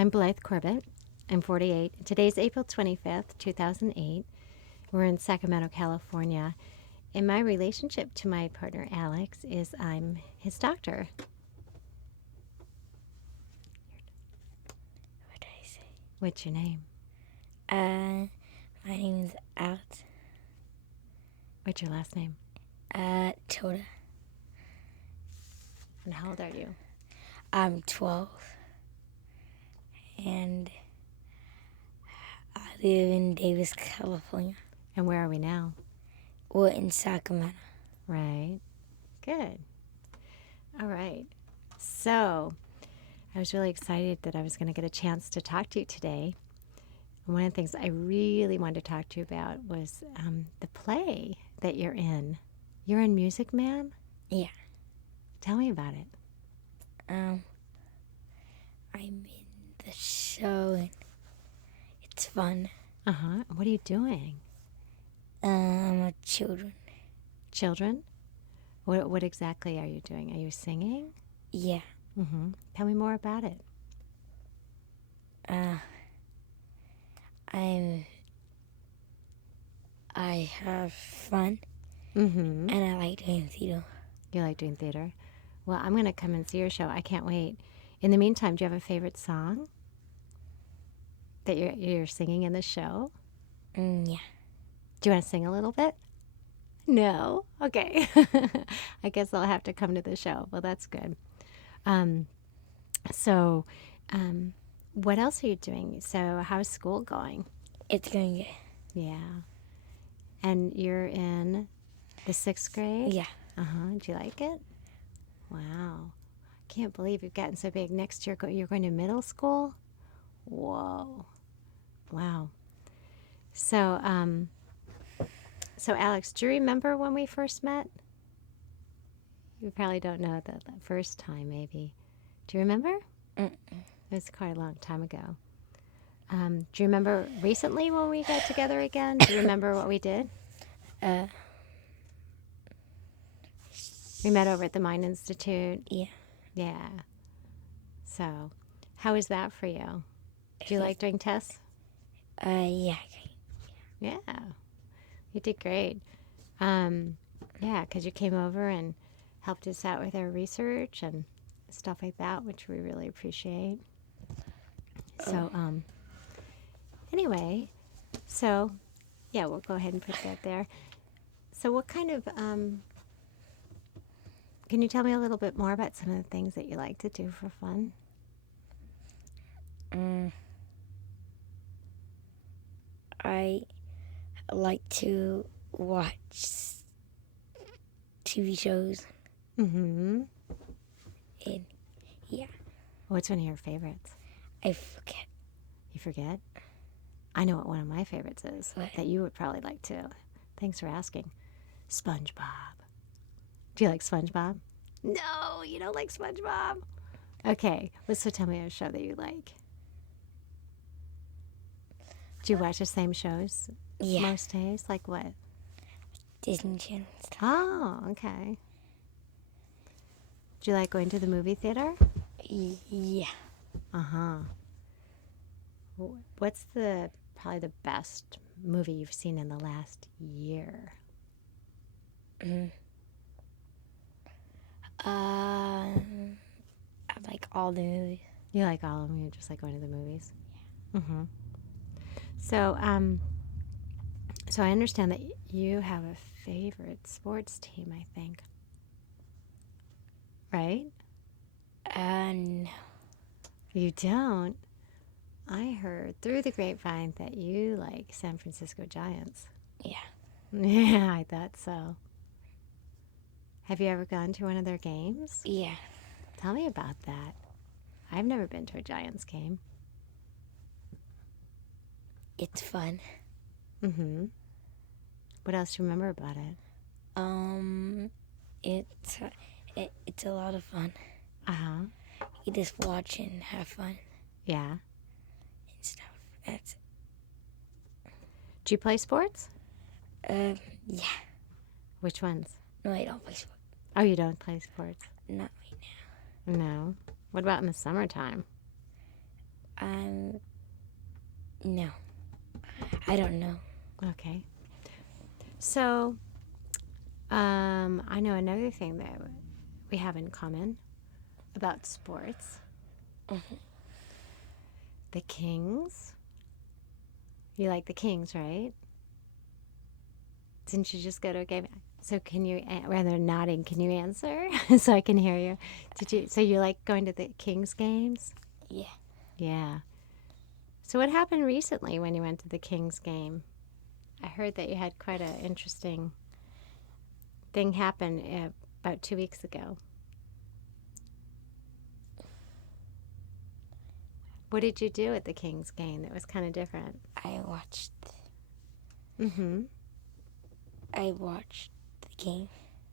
I'm Blythe Corbett. I'm 48. Today's April 25th, 2008. We're in Sacramento, California. And my relationship to my partner, Alex, is I'm his doctor. What did I say? What's your name? My name is Alex What's your last name? Totah. And how old are you? I'm 12, and I live in Davis, California. And where are we now? We're in Sacramento. Right. Good. All right. So I was really excited that I was going to get a chance to talk to you today. And one of the things I really wanted to talk to you about was the play that you're in. You're in Music Man? Yeah. Tell me about it. I'm in the show, and it's fun. Uh-huh. What are you doing? I'm children. Children? What exactly are you doing? Are you singing? Yeah. Mm-hmm. Tell me more about it. I have fun, Mm-hmm. and I like doing theater. You like doing theater? Well, I'm going to come and see your show. I can't wait. In the meantime, do you have a favorite song that you're singing in the show? Yeah. Do you want to sing a little bit? No? Okay. I guess I'll have to come to the show. Well, that's good. So, what else are you doing? So, how's school going? It's going good. Yeah. And you're in the 6th grade? Yeah. Uh-huh. Do you like it? Wow. Can't believe you've gotten so big. Next year, you're going to middle school? Whoa. Wow. So, so Alex, do you remember when we first met? You probably don't know the first time, maybe. Do you remember? Mm-mm. It was quite a long time ago. Do you remember recently when we got together again? Do you remember what we did? We met over at the Mind Institute. Yeah. Yeah. So, how was that for you? Do you like doing tests? Yeah. Yeah. You did great. Yeah, because you came over and helped us out with our research and stuff like that, which we really appreciate. So, anyway, so, yeah, we'll go ahead and put that there. So what kind of, can you tell me a little bit more about some of the things that you like to do for fun? I like to watch TV shows, Mm-hmm. and yeah, What's one of your favorites? I forget. You forget? I know what one of my favorites is What? that you would probably like too. Thanks for asking. SpongeBob. Do you like SpongeBob? No, you don't like SpongeBob. Okay, well, so tell me a show that you like. Do you watch the same shows Yeah. most days? Like what? Disney Channel stuff. Oh, okay. Do you like going to the movie theater? Yeah. Uh-huh. What's probably the best movie you've seen in the last year? I like all the movies. You like all of them? You just like going to the movies? Yeah. Mm-hmm. So, so I understand that you have a favorite sports team, I think. Right? No. You don't? I heard through the grapevine that you like San Francisco Giants. Yeah. Yeah, I thought so. Have you ever gone to one of their games? Yeah. Tell me about that. I've never been to a Giants game. It's fun. Mm-hmm. What else do you remember about it? It's a lot of fun. Uh-huh. You just watch and have fun Yeah. and stuff. That's Do you play sports? yeah. Which ones? No, I don't play sports. Oh, you don't play sports? Not right now. No. What about in the summertime? No. I don't know. Okay. So, I know another thing that we have in common about sports. The Kings. You like the Kings, right? Didn't you just go to a game? So can you, rather than nodding, can you answer so I can hear you? So you like going to the Kings games? Yeah. Yeah. So what happened recently when you went to the Kings game? I heard that you had quite an interesting thing happen about 2 weeks ago. What did you do at the Kings game that was kind of different? I watched Mm-hmm. the game.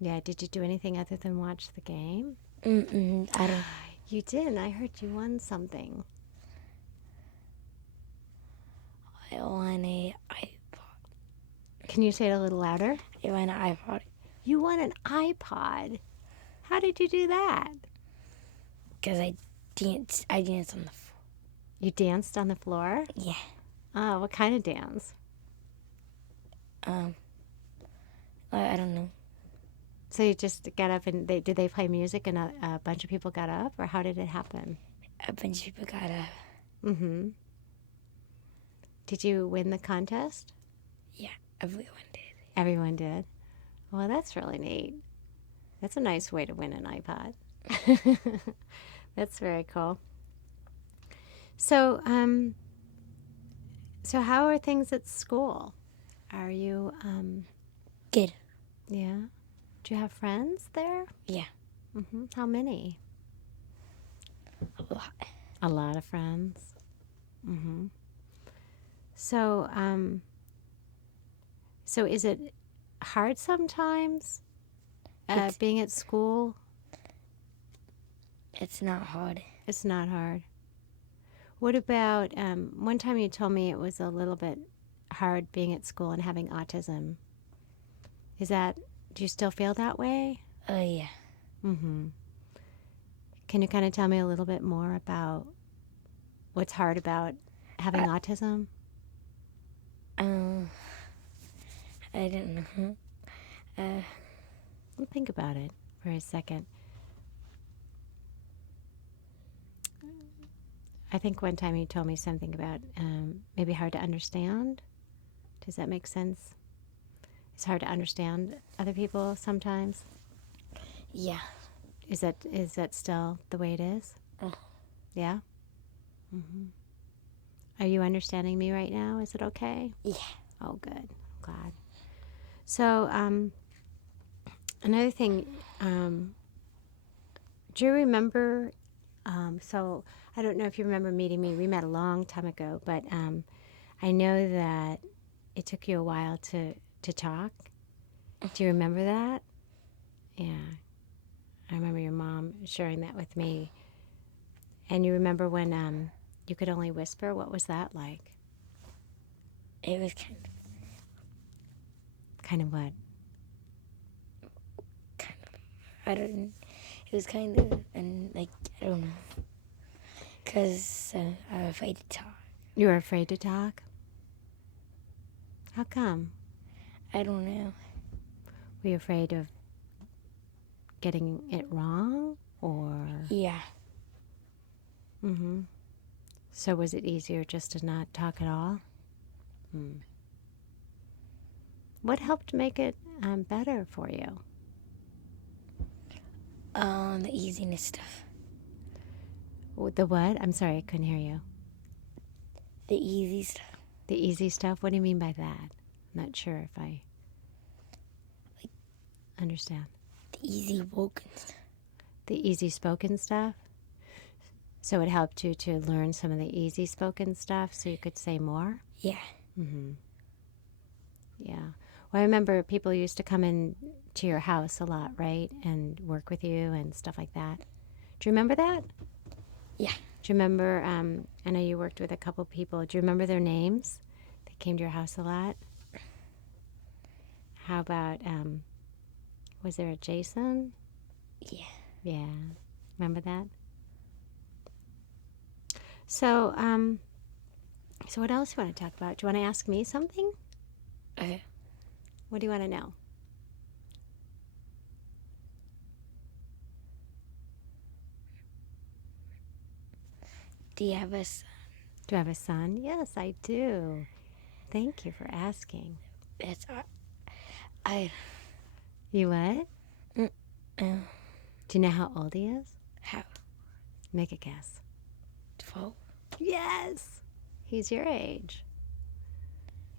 Yeah, did you do anything other than watch the game? I don't. You did. I heard you won something. I won a iPod. Can you say it a little louder? I won an iPod You won an iPod. How did you do that? because I danced. I danced on the floor. You danced on the floor? Yeah. Oh, what kind of dance? I don't know. So you just got up and did they play music and a bunch of people got up, or how did it happen? A bunch of people got up. Mm-hmm. Did you win the contest? Yeah, everyone did. Everyone did. Well, that's really neat. That's a nice way to win an iPod. That's very cool. So, so how are things at school? Are you, Good. yeah? Do you have friends there? Yeah, Mm-hmm. How many? a lot. A lot of friends. Mm-hmm. So, so is it hard sometimes being at school? It's not hard. It's not hard. What about, one time you told me it was a little bit hard being at school and having autism. Do you still feel that way? Yeah. Mm-hmm. Can you kind of tell me a little bit more about what's hard about having autism? I don't know. Think about it for a second. I think one time you told me something about maybe hard to understand. Does that make sense? It's hard to understand other people sometimes. Yeah. Is that still the way it is? Yeah? Mm-hmm. Are you understanding me right now? Is it okay? Yeah. Oh, good. I'm glad. So, another thing, do you remember? So, I don't know if you remember meeting me. We met a long time ago, but I know that it took you a while to talk. Do you remember that? Yeah. I remember your mom sharing that with me. And you remember when you could only whisper? What was that like? It was Kind of what? I don't. It was kind of like I don't know. Cause I'm afraid to talk. You were afraid to talk? How come? I don't know. Were you afraid of getting it wrong, or? Yeah. Mm-hmm. So was it easier just to not talk at all? What helped make it better for you? The easiness stuff. The what? I'm sorry, I couldn't hear you. The easy stuff. The easy stuff? What do you mean by that? I'm not sure if I understand. The easy spoken stuff. The easy spoken stuff? So it helped you to learn some of the easy spoken stuff so you could say more? Yeah. Mm-hmm. Yeah. Well, I remember people used to come in to your house a lot, right? And work with you and stuff like that. Do you remember that? Yeah. Do you remember, I know you worked with a couple people. Do you remember their names? They came to your house a lot. How about, was there a Jason? Yeah. Yeah. Remember that? So, so what else do you want to talk about? Do you want to ask me something? Okay. What do you want to know? Do you have a son? Do I have a son? Yes, I do. Thank you for asking. That's I. You what? Mm, uh, Do you know how old he is? how? Make a guess. 12. Yes! He's your age.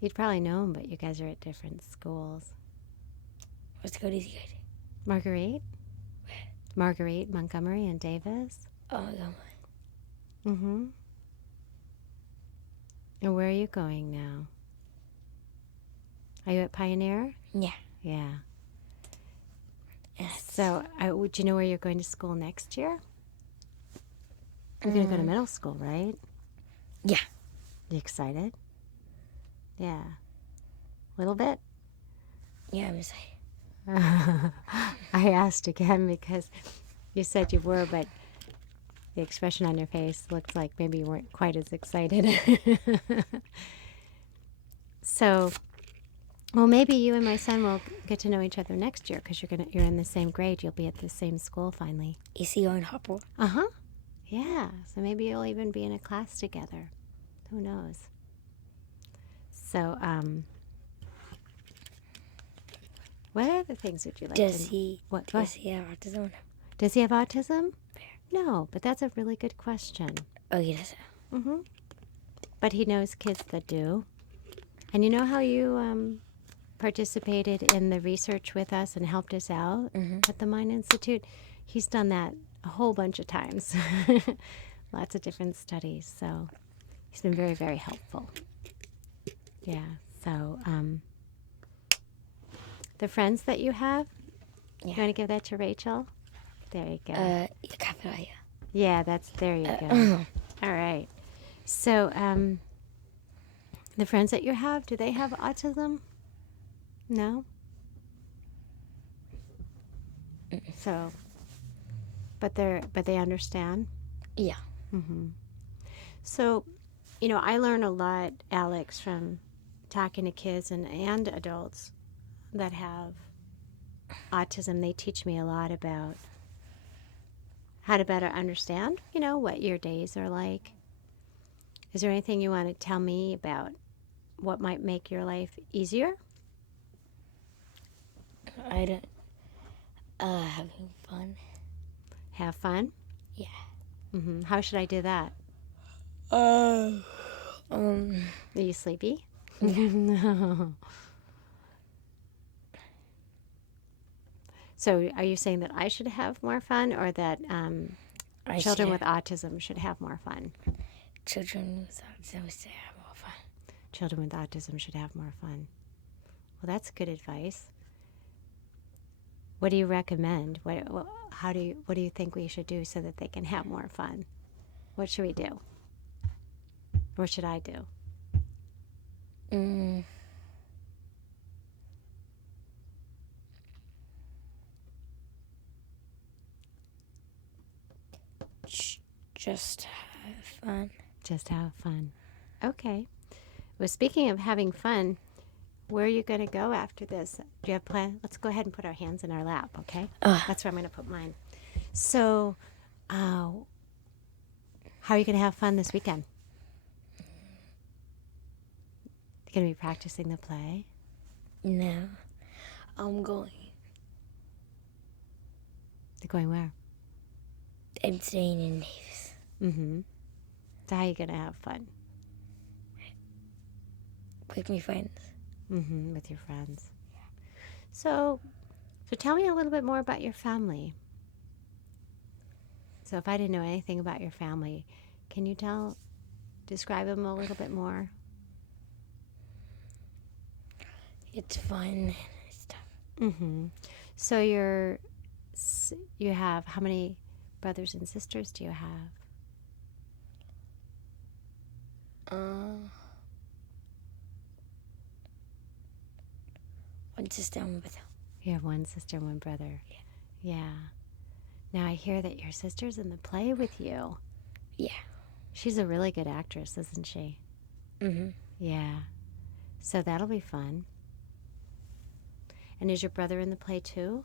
You'd probably know him, but you guys are at different schools. What school does he go to? Marguerite? Marguerite, Montgomery, and Davis? Oh my god. Mm-hmm. And where are you going now? Are you at Pioneer? Yeah. Yeah. Yes. So, would you know where you're going to school next year? You're going to go to middle school, right? Yeah. You excited? Yeah. A little bit? Yeah, I'm excited. I asked again because you said you were, but the expression on your face looked like maybe you weren't quite as excited. So, well, maybe you and my son will get to know each other next year because you're in the same grade. You'll be at the same school finally. Is he going Hopper? Uh-huh. Yeah. So maybe you'll even be in a class together. Who knows? So, what other things would you like to know? What? Does he have autism? Does he have autism? No, but that's a really good question. Oh, he does. Mm-hmm. But he knows kids that do. And you know how you participated in the research with us and helped us out at the Mind Institute? He's done that a whole bunch of times. Lots of different studies. So he's been very, very helpful. Yeah. So the friends that you have, you want to give that to Rachel? There you go. Yeah, there you go. All right. So, the friends that you have, do they have autism? No? So, but they understand? Yeah. Mm-hmm. So, I learn a lot, Alex, from talking to kids and adults that have autism. They teach me a lot about how to better understand, what your days are like. Is there anything you want to tell me about what might make your life easier? I don't. Having fun. Have fun? Yeah. Mm-hmm. How should I do that? Are Are you sleepy? Yeah. So are you saying that I should have more fun or that children with autism should have more fun? Children with autism should have more fun. Children with autism should have more fun. Well, that's good advice. What do you recommend? What do you think we should do so that they can have more fun? What should we do? What should I do? Just have fun. Just have fun. Okay. Well, speaking of having fun, where are you going to go after this? Do you have a plan? Let's go ahead and put our hands in our lap, okay? That's where I'm going to put mine. So, how are you going to have fun this weekend? You going to be practicing the play? No. I'm going. You're going where? I'm staying in Davis. Mm-hmm. So how are you going to have fun? With my friends. Mm-hmm, with your friends. So tell me a little bit more about your family. So if I didn't know anything about your family, can you describe them a little bit more? It's fun and stuff. Mm-hmm. So you have, how many brothers and sisters do you have? One sister and one brother. You have one sister and one brother. Yeah. Yeah. Now I hear that your sister's in the play with you. Yeah. She's a really good actress, isn't she? Mm-hmm. Yeah. So that'll be fun. And is your brother in the play too?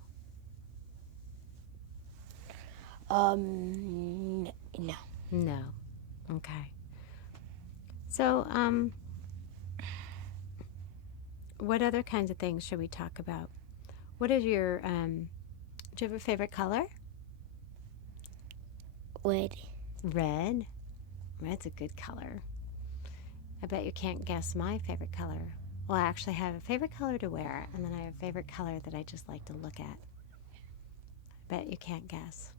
No. No. Okay. So, what other kinds of things should we talk about? What is your, do you have a favorite color? Would. Red. Red's a good color. I bet you can't guess my favorite color. Well, I actually have a favorite color to wear, and then I have a favorite color that I just like to look at. I bet you can't guess.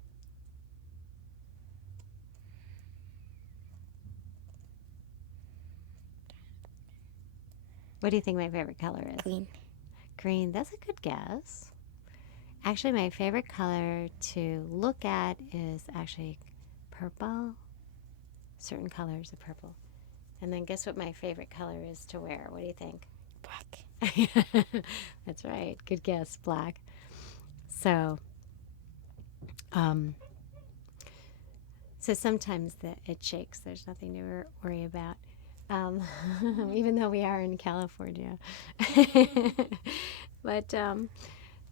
What do you think my favorite color is? Green. Green. That's a good guess. Actually, my favorite color to look at is actually purple. Certain colors of purple. And then guess what my favorite color is to wear? What do you think? Black. That's right. Good guess. Black. So, um, so sometimes it shakes. There's nothing to worry about. Even though we are in California. But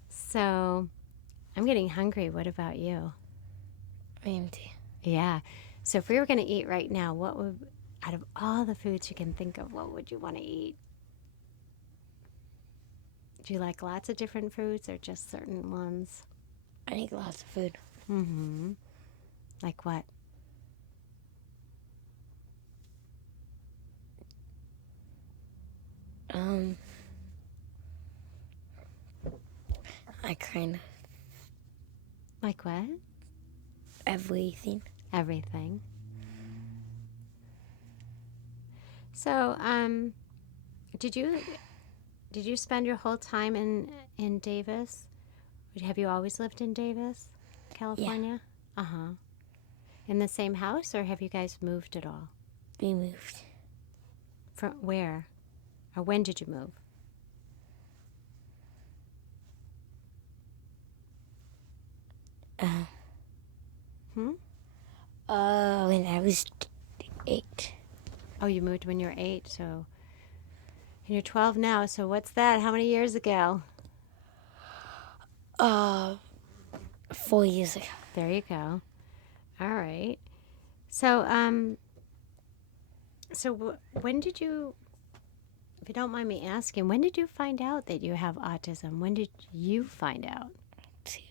so I'm getting hungry. What about you? I am too. Yeah. So if we were going to eat right now, what would, out of all the foods you can think of, what would you want to eat? Do you like lots of different foods or just certain ones? I need lots of food. Mm-hmm. Like what? I kind of Like what? everything. Everything. So, did you spend your whole time in Davis? Have you always lived in Davis, California? Yeah. Uh-huh. In the same house, or have you guys moved at all? We moved. From where? Or when did you move? When I was 8. Oh, you moved when you were 8, so and you're 12 now. So what's that? How many years ago? 4 years ago. There you go. All right. So, when did you, if you don't mind me asking, when did you find out that you have autism? When did you find out? 2.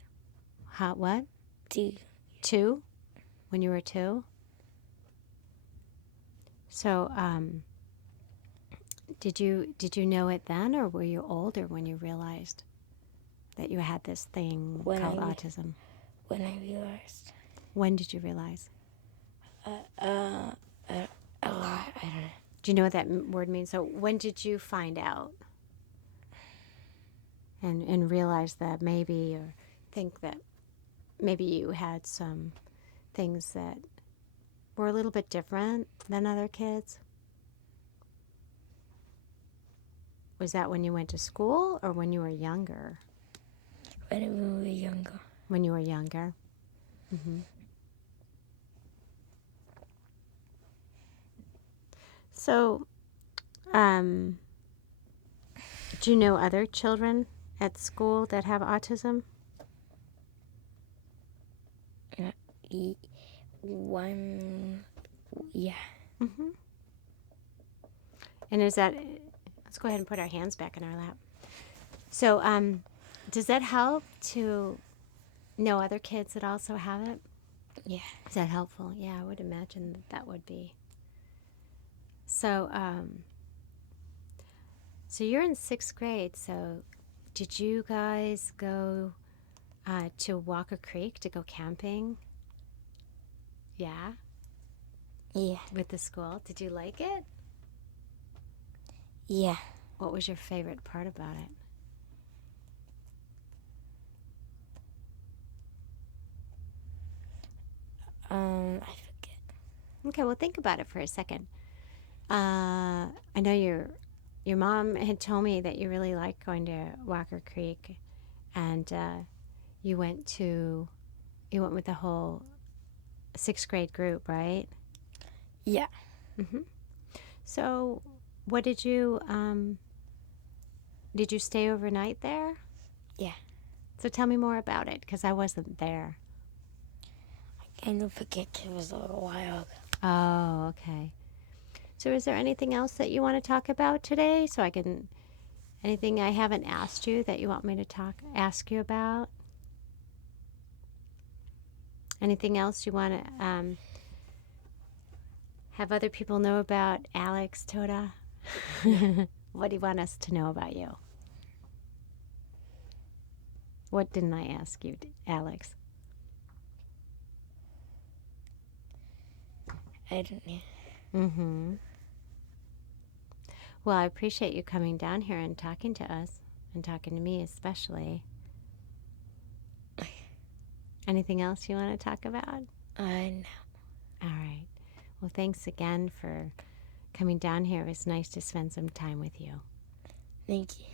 How, what? 2. 2? When you were 2? So, did you know it then, or were you older when you realized that you had this thing called autism? When I realized. When did you realize? A lot. I don't know. Do you know what that word means? So when did you find out and realize that maybe, or think that maybe you had some things that were a little bit different than other kids? Was that when you went to school or when you were younger? When we were younger. When you were younger. Mm-hmm. So, do you know other children at school that have autism? One. Yeah. Mm-hmm. And is that, let's go ahead and put our hands back in our lap. So, does that help to know other kids that also have it? Yeah. Is that helpful? Yeah, I would imagine that would be. So, so you're in 6th grade. So, did you guys go to Walker Creek to go camping? Yeah. Yeah. With the school. Did you like it? Yeah. What was your favorite part about it? I forget. Okay, well, think about it for a second. I know your mom had told me that you really liked going to Walker Creek, and you went with the whole 6th grade group, right? Yeah. So, what did you stay overnight there? Yeah. So tell me more about it, because I wasn't there. Kind of forget 'cause it was a little while ago. Oh, okay. So is there anything else that you want to talk about today? Anything I haven't asked you that you want me to ask you about? Anything else you want to have other people know about Alex Totah? What do you want us to know about you? What didn't I ask you, Alex? I don't know. Mm-hmm. Well, I appreciate you coming down here and talking to us, and talking to me especially. Anything else you want to talk about? No. All right. Well, thanks again for coming down here. It was nice to spend some time with you. Thank you.